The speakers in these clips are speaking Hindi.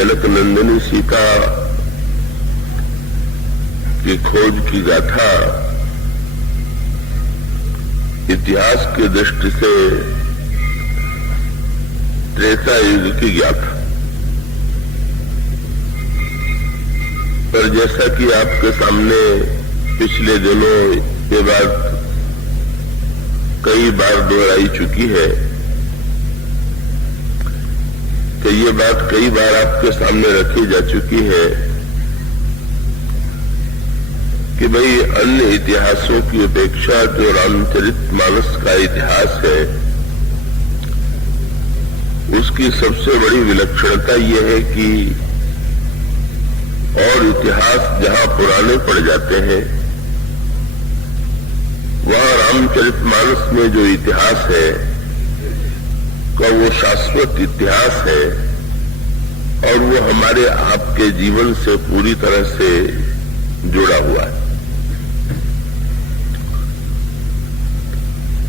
जनक नंदिनी सीता की खोज की गाथा इतिहास की दृष्टि से त्रेता युग की गाथा, पर जैसा कि आपके सामने पिछले दिनों ये बात कई बार दोहराई चुकी है कि ये बात कई बार आपके सामने रखी जा चुकी है कि भाई अन्य इतिहासों की अपेक्षा जो रामचरितमानस का इतिहास है उसकी सबसे बड़ी विलक्षणता यह है कि और इतिहास जहां पुराने पड़ जाते हैं वहां रामचरितमानस में जो इतिहास है का वो शाश्वत इतिहास है और वो हमारे आपके जीवन से पूरी तरह से जुड़ा हुआ है।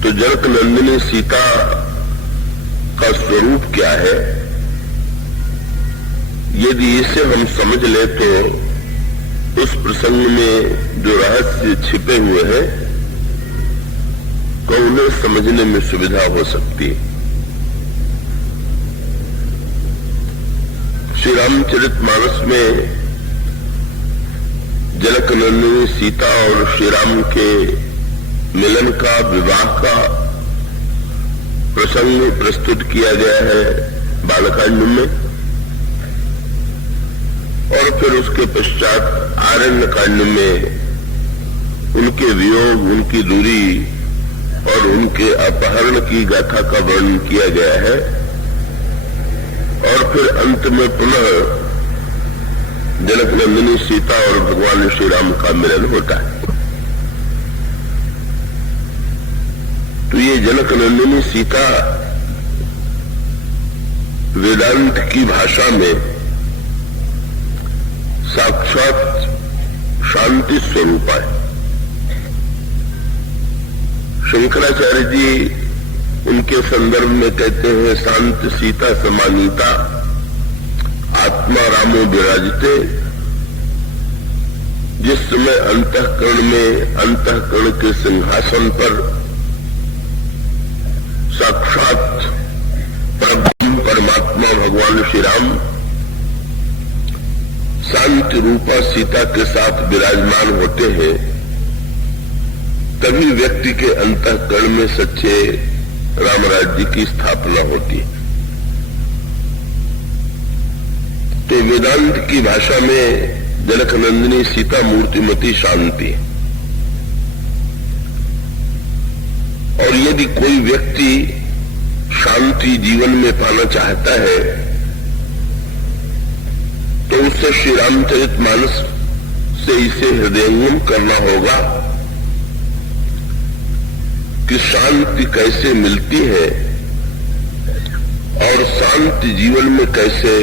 तो जनक नंदिनी सीता का स्वरूप क्या है, यदि इसे हम समझ ले तो उस प्रसंग में जो रहस्य छिपे हुए हैं तो उन्हें समझने में सुविधा हो सकती है। श्री रामचरितमानस में जनक नंदिनी सीता और श्री राम के मिलन का, विवाह का प्रसंग प्रस्तुत किया गया है बालकांड में, और फिर उसके पश्चात आरण्य कांड में उनके वियोग, उनकी दूरी और उनके अपहरण की गाथा का वर्णन किया गया है, और फिर अंत में पुनः जनक नंदिनी सीता और भगवान श्री राम का मिलन होता है। तो ये जनक नंदिनी सीता वेदांत की भाषा में साक्षात शांति स्वरूप है। शंकराचार्य जी उनके संदर्भ में कहते हैं, शांत सीता समानीता आत्मा रामो विराजते। जिस समय अंतःकरण में, अंतःकरण के सिंहासन पर साक्षात परमात्मा भगवान श्री राम शांति रूपा सीता के साथ विराजमान होते हैं, तभी व्यक्ति के अंतःकरण में सच्चे राम राज्य की स्थापना होती है। तो वेदांत की भाषा में जनक नंदिनी सीता मूर्तिमती शांति। और यदि कोई व्यक्ति शांति जीवन में पाना चाहता है तो उससे श्री रामचरितमानस से इसे हृदयंगम करना होगा कि शांति कैसे मिलती है और शांति जीवन में कैसे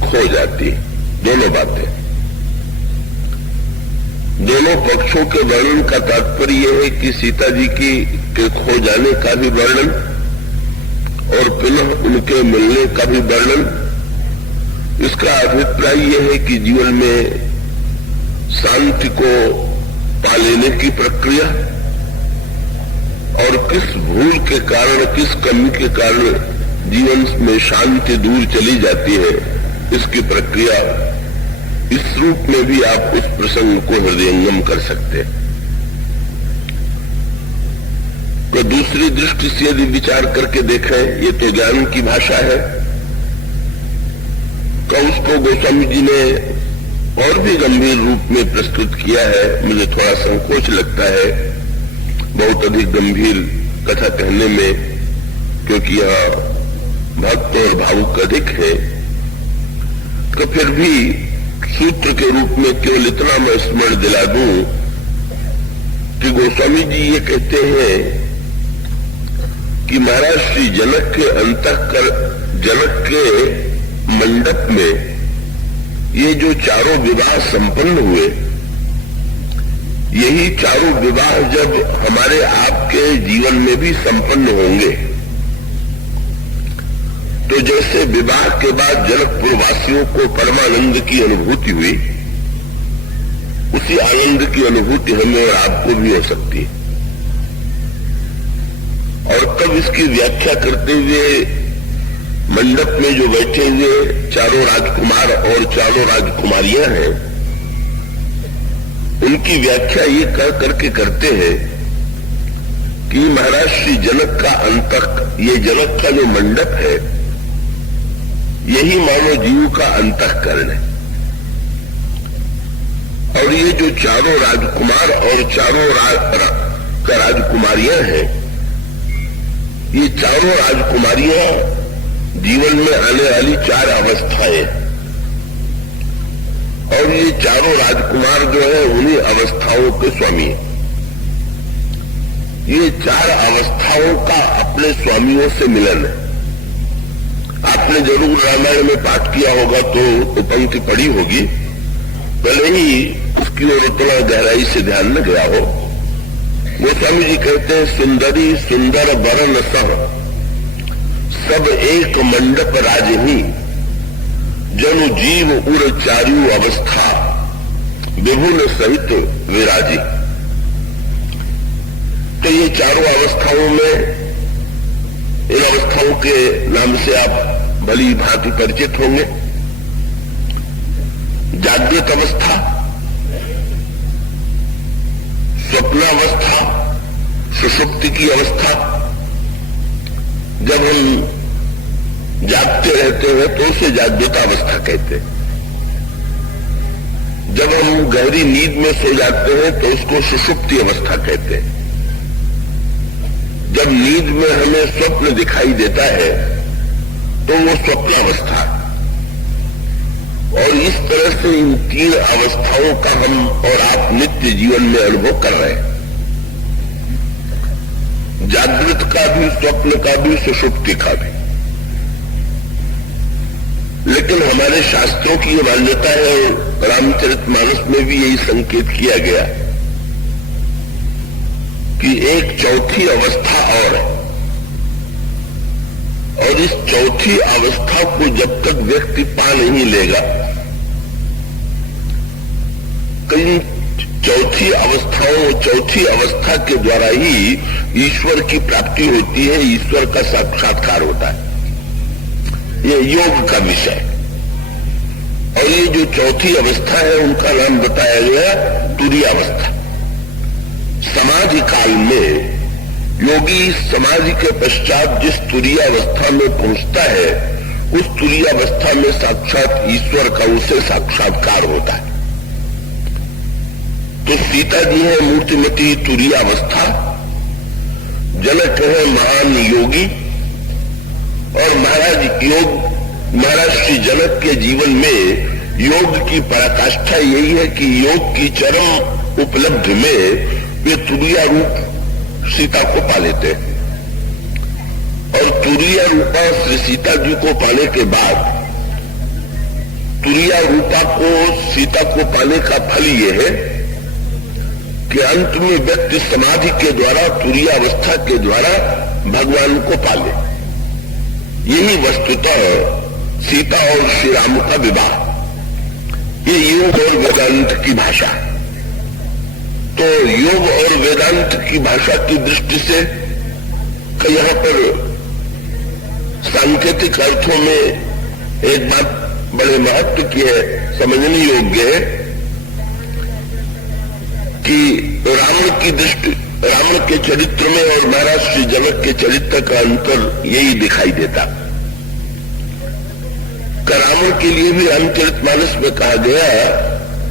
खो जाती है। दोनों बातें, दोनों पक्षों के वर्णन का तात्पर्य यह है कि सीता जी की के खो जाने का भी वर्णन और पुनः उनके मिलने का भी वर्णन। इसका अभिप्राय यह है कि जीवन में शांति को पा लेने की प्रक्रिया और किस भूल के कारण, किस कमी के कारण जीवन में शांति दूर चली जाती है, इसकी प्रक्रिया, इस रूप में भी आप उस प्रसंग को हृदयंगम कर सकते हैं। तो दूसरी दृष्टि से यदि विचार करके देखें, ये तो ज्ञान की भाषा है, तो उसको गोस्वामी जी ने और भी गंभीर रूप में प्रस्तुत किया है। मुझे थोड़ा संकोच लगता है बहुत अधिक गंभीर कथा कहने में, क्योंकि यहाँ भक्त और भावुक अधिक है। तो फिर भी सूत्र के रूप में केवल इतना मैं स्मरण दिला दूं कि गोस्वामी जी ये कहते हैं कि महाराज श्री जनक के जनक के मंडप में ये जो चारों विवाह संपन्न हुए, यही चारों विवाह जब हमारे आपके जीवन में भी संपन्न होंगे तो जैसे विवाह के बाद जनकपुर वासियों को परमानंद की अनुभूति हुई, उसी आनंद की अनुभूति हमें और आपको भी हो सकती है। और तब इसकी व्याख्या करते हुए मंडप में जो बैठे हुए चारों राजकुमार और चारों राजकुमारियां हैं, उनकी व्याख्या ये कह करके करते हैं कि महाराज श्री जनक का अंतक, ये जनक का जो मंडप है, यही मानव जीव का अंतःकरण है। और ये जो चारों राजकुमार और चारों राजकुमारियां हैं, ये चारों राजकुमारियां जीवन में आने वाली 4 अवस्थाएं, और ये चारों राजकुमार जो है उन्हीं अवस्थाओं के स्वामी हैं। ये 4 अवस्थाओं का अपने स्वामियों से मिलन है। आपने जरूर रामायण में पाठ किया होगा तो पंक्ति पढ़ी होगी, भले ही उसकी ओर इतना गहराई से ध्यान न गया हो। गोस्वामी जी कहते हैं, सुंदरी सुंदर वरण सह सब एक मंडप राजही, जनु जीव उर चारु अवस्था विभुन सहित विराजी। तो ये चारों अवस्थाओं में, इन अवस्थाओं के नाम से आप भली भांति परिचित होंगे। जागृत अवस्था, स्वप्नावस्था, सुषुप्ति की अवस्था। जब हम जागते रहते हैं तो उसे जागृत अवस्था कहते हैं। जब हम गहरी नींद में सो जाते हैं तो उसको सुषुप्ति अवस्था कहते हैं। जब नींद में हमें स्वप्न दिखाई देता है तो वो स्वप्नावस्था है। और इस तरह से इन 3 अवस्थाओं का हम और आप नित्य जीवन में अनुभव कर रहे हैं। जागृत का भी, स्वप्न का भी, सुषुप्ति का भी। लेकिन हमारे शास्त्रों की ये मान्यता है, रामचरितमानस में भी यही संकेत किया गया कि एक चौथी अवस्था और है, और इस चौथी अवस्था को जब तक व्यक्ति पा नहीं लेगा, कई चौथी अवस्था के द्वारा ही ईश्वर की प्राप्ति होती है, ईश्वर का साक्षात्कार होता है। ये योग का विषय। और ये जो चौथी अवस्था है उनका नाम बताया गया तुरीयावस्था। समाधि काल में योगी समाधि के पश्चात जिस तुरीयावस्था में पहुंचता है, उस तुरीयावस्था में साक्षात ईश्वर का उसे साक्षात्कार होता है। तो सीता जी है मूर्तिमती तुरीयावस्था, जनक है महान योगी, और महाराज श्री जनक के जीवन में योग की पराकाष्ठा यही है कि योग की चरम उपलब्धि में वे तुरीया रूप सीता को पा लेते हैं। और तुरीया रूपा श्री सीता जी को पाने के बाद, तुरीया रूपा को सीता को पाने का फल ये है कि अंत में व्यक्ति समाधि के द्वारा, तुरीयावस्था के द्वारा भगवान को पाले। यही वस्तुतः सीता और श्री राम का विवाह, ये योग और वेदांत की भाषा। तो योग और वेदांत की भाषा की दृष्टि से यहाँ पर सांकेतिक अर्थों में एक बात बड़े महत्व की है, समझने योग्य है कि रावण की दृष्टि, रावण के चरित्र में और महाराज श्री जनक के चरित्र का अंतर यही दिखाई देता। रावण के लिए भी रामचरितमानस में कहा गया,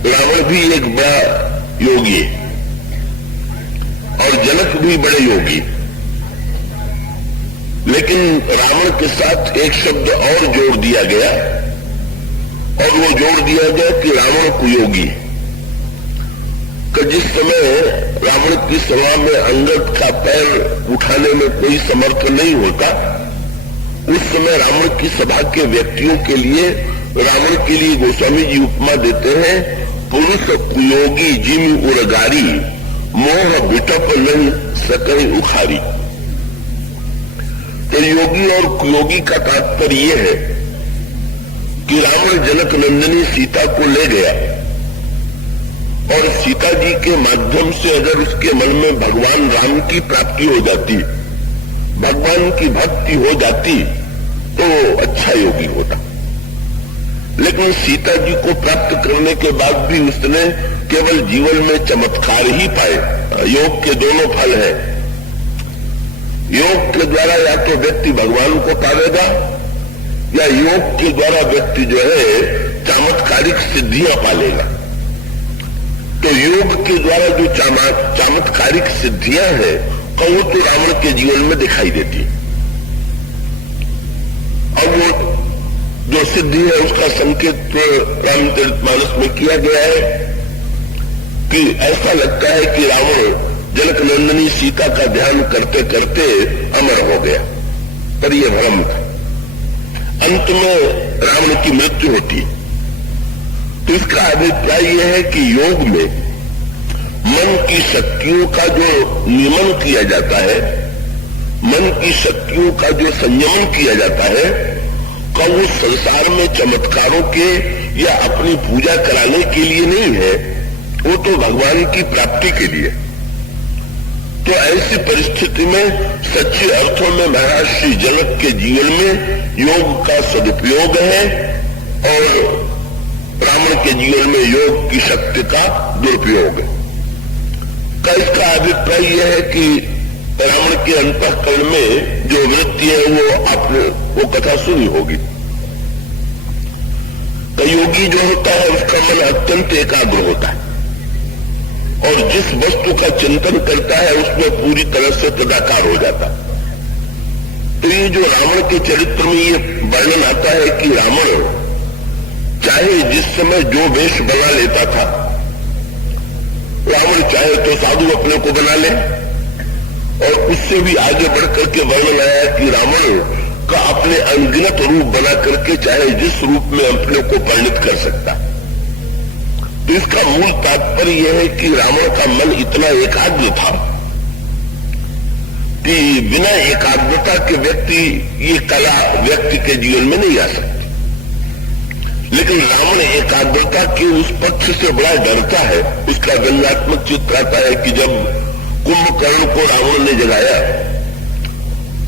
रावण भी एक बड़ा योगी है और जनक भी बड़े योगी। लेकिन रावण के साथ एक शब्द और जोड़ दिया गया, और वो जोड़ दिया गया कि रावण कुयोगी। कि जिस समय रावण की सभा में अंगद का पैर उठाने में कोई समर्थ नहीं होता, उस समय रावण की सभा के व्यक्तियों के लिए, रावण के लिए गोस्वामी जी उपमा देते हैं, पुरुष कुयोगी जिम उरगारी, मोह बिटप नहीं सकई उखारी। तो योगी और कुयोगी का तात्पर्य यह है कि रावण जनक नंदिनी सीता को ले गया और सीता जी के माध्यम से अगर उसके मन में भगवान राम की प्राप्ति हो जाती, भगवान की भक्ति हो जाती तो अच्छा योगी होता। लेकिन सीता जी को प्राप्त करने के बाद भी उसने केवल जीवन में चमत्कार ही पाए। योग के दोनों फल हैं। योग के द्वारा या तो व्यक्ति भगवान को पावेगा या योग के द्वारा व्यक्ति जो है चमत्कारिक सिद्धियां पालेगा। तो योग के द्वारा जो चमत्कारिक सिद्धियां हैं वो तो रावण के जीवन में दिखाई देती है। अब वो जो सिद्धि है उसका संकेत रामचरितमानस में किया गया है कि ऐसा लगता है कि रावण जनक नंदिनी सीता का ध्यान करते करते अमर हो गया, पर यह भ्रम था। अंत में रावण की मृत्यु होती। तो इसका अभिप्राय यह है कि योग में मन की शक्तियों का जो नियमन किया जाता है, मन की शक्तियों का जो संयमन किया जाता है, का वो संसार में चमत्कारों के या अपनी पूजा कराने के लिए नहीं है, वो तो भगवान की प्राप्ति के लिए। तो ऐसी परिस्थिति में सच्चे अर्थों में महाराज श्री जनक के जीवन में योग का सदुपयोग है और रावण के जीवन में योग की शक्ति का दुरुपयोग है। का इसका अभिप्राय यह है कि रावण के अंतःकरण में जो वृत्ति है वो आपने वो कथा सुनी होगी। तो योगी जो होता है उसका मन अत्यंत एकाग्र होता है और जिस वस्तु का चिंतन करता है उसमें पूरी तरह से तदाकार हो जाता। तो ये जो रावण के चरित्र में ये वर्णन आता है कि रावण चाहे जिस समय जो वेश बना लेता था, रावण चाहे तो साधु अपने को बना ले, और उससे भी आगे बढ़कर के वर्णन आया कि रावण का अपने अनगिनत रूप बना करके चाहे जिस रूप में अपने को परिणित कर सकता। तो इसका मूल तात्पर्य यह है कि रावण का मन इतना एकाग्र था कि बिना एकाग्रता के व्यक्ति ये कला व्यक्ति के जीवन में नहीं आ सकती। लेकिन रावण एकाग्रता के उस पक्ष से बड़ा डरता है। इसका व्यंग्यात्मक चित्र आता है कि जब कुंभकर्ण को रावण ने जगाया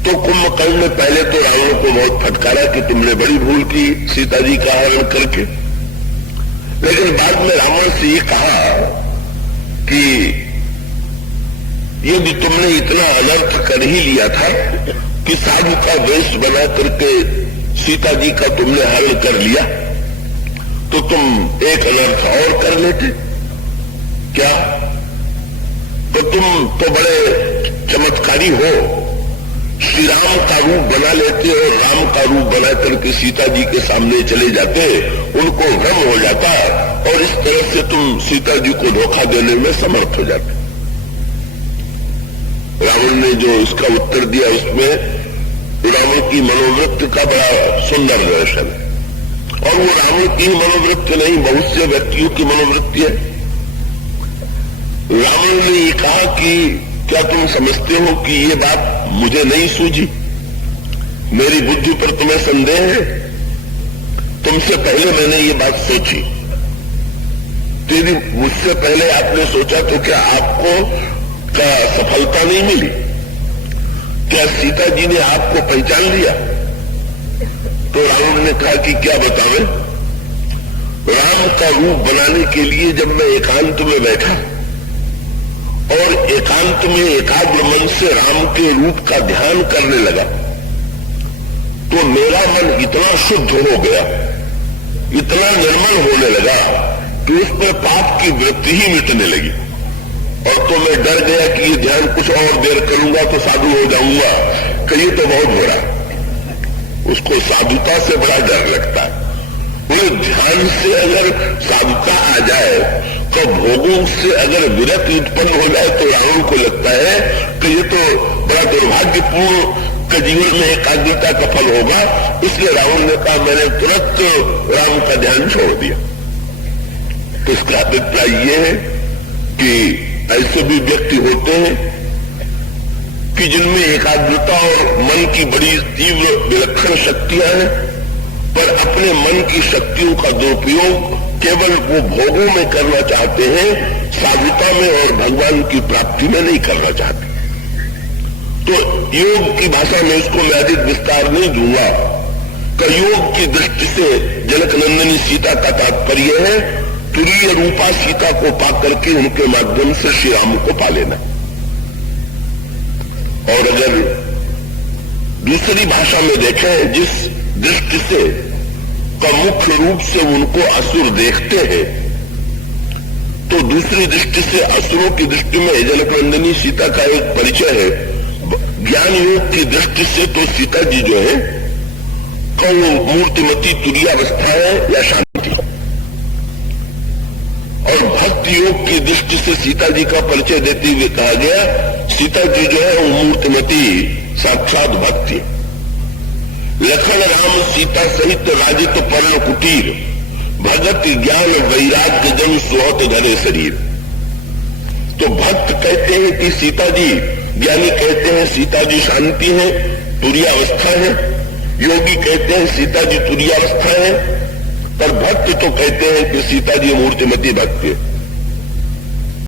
तो कुंभकर्ण ने पहले तो रावण को बहुत फटकारा कि तुमने बड़ी भूल की सीता जी का हरण करके। लेकिन बाद में रावण से ये कहा कि यदि तुमने इतना अनर्थ कर ही लिया था कि साधु का वेश बना करके सीता जी का तुमने हरण कर लिया, तो तुम एक अनर्थ और कर लेते। क्या? तो तुम तो बड़े चमत्कारी हो, श्री राम का रूप बना लेते और राम का रूप बना करके सीता जी के सामने चले जाते, उनको भ्रम हो जाता और इस तरह से तुम सीता जी को धोखा देने में समर्थ हो जाते। रावण ने जो इसका उत्तर दिया उसमें रावण की मनोवृत्ति का बड़ा सुंदर दर्शन है। और वो रावण की मनोवृत्ति नहीं, बहुत से व्यक्तियों की मनोवृत्ति है। रावण ने ये कहा कि क्या तुम समझते हो कि ये बात मुझे नहीं सूझी? मेरी बुद्धि पर तुम्हें संदेह है? तुमसे पहले मैंने ये बात सोची। यदि मुझसे पहले आपने सोचा तो क्या आपको क्या सफलता नहीं मिली? क्या सीता जी ने आपको पहचान लिया? तो रावण ने कहा कि क्या बतावें? राम का रूप बनाने के लिए जब मैं एकांत में बैठा और एकांत में एकाग्र मन से राम के रूप का ध्यान करने लगा, तो मेरा मन इतना शुद्ध हो गया, इतना निर्मल होने लगा कि उसमें पाप की वृत्ति ही मिटने लगी। और तो मैं डर गया कि ये ध्यान कुछ और देर करूंगा तो साधु हो जाऊंगा, कि ये तो बहुत बुरा। उसको साधुता से बड़ा डर लगता है। वो ध्यान से अगर साधुता आ जाए तो भोगों से अगर विरक्ति उत्पन्न हो जाए तो रावण को लगता है कि ये तो बड़ा दुर्भाग्यपूर्ण का जीवन में एकाग्रता का फल होगा। इसलिए रावण ने कहा मैंने तुरंत राम का ध्यान छोड़ दिया। तो इसका अभिप्राय ये है कि ऐसे भी व्यक्ति होते हैं कि जिनमें एकाग्रता और मन की बड़ी तीव्र विलक्षण शक्तियां हैं, पर अपने मन की शक्तियों का दुरुपयोग केवल वो भोगों में करना चाहते हैं, साधुता में और भगवान की प्राप्ति में नहीं करना चाहते। तो योग की भाषा में इसको मैं अधिक विस्तार नहीं दूंगा। कि योग की दृष्टि से जनक नंदिनी सीता का तात्पर्य है तुरीय रूपा सीता को पाकर के उनके माध्यम से श्री राम को पा लेना। और अगर दूसरी भाषा में देखें, जिस दृष्टि से का मुख्य रूप से उनको असुर देखते हैं, तो दूसरी दृष्टि से असुरों की दृष्टि में जनक नंदिनी सीता का एक परिचय है। ज्ञान योग की दृष्टि से तो सीता जी जो है वो मूर्तिमती तुरीयावस्था है या शांति, और भक्ति योग की दृष्टि से सीता जी का परिचय देते हुए कहा गया सीता जी जो है वो मूर्तिमती साक्षात भक्ति। लखन राम सीता सहित राजित पर्ण कुटीर, भगत ज्ञान वैराग्य जन सोहत घरे शरीर। तो भक्त कहते हैं कि सीता जी, ज्ञानी कहते हैं सीता जी शांति है, तुरीयावस्था है, योगी कहते हैं सीता जी तुरीयावस्था है, पर भक्त तो कहते हैं कि सीता जी मूर्तिमती भक्त है।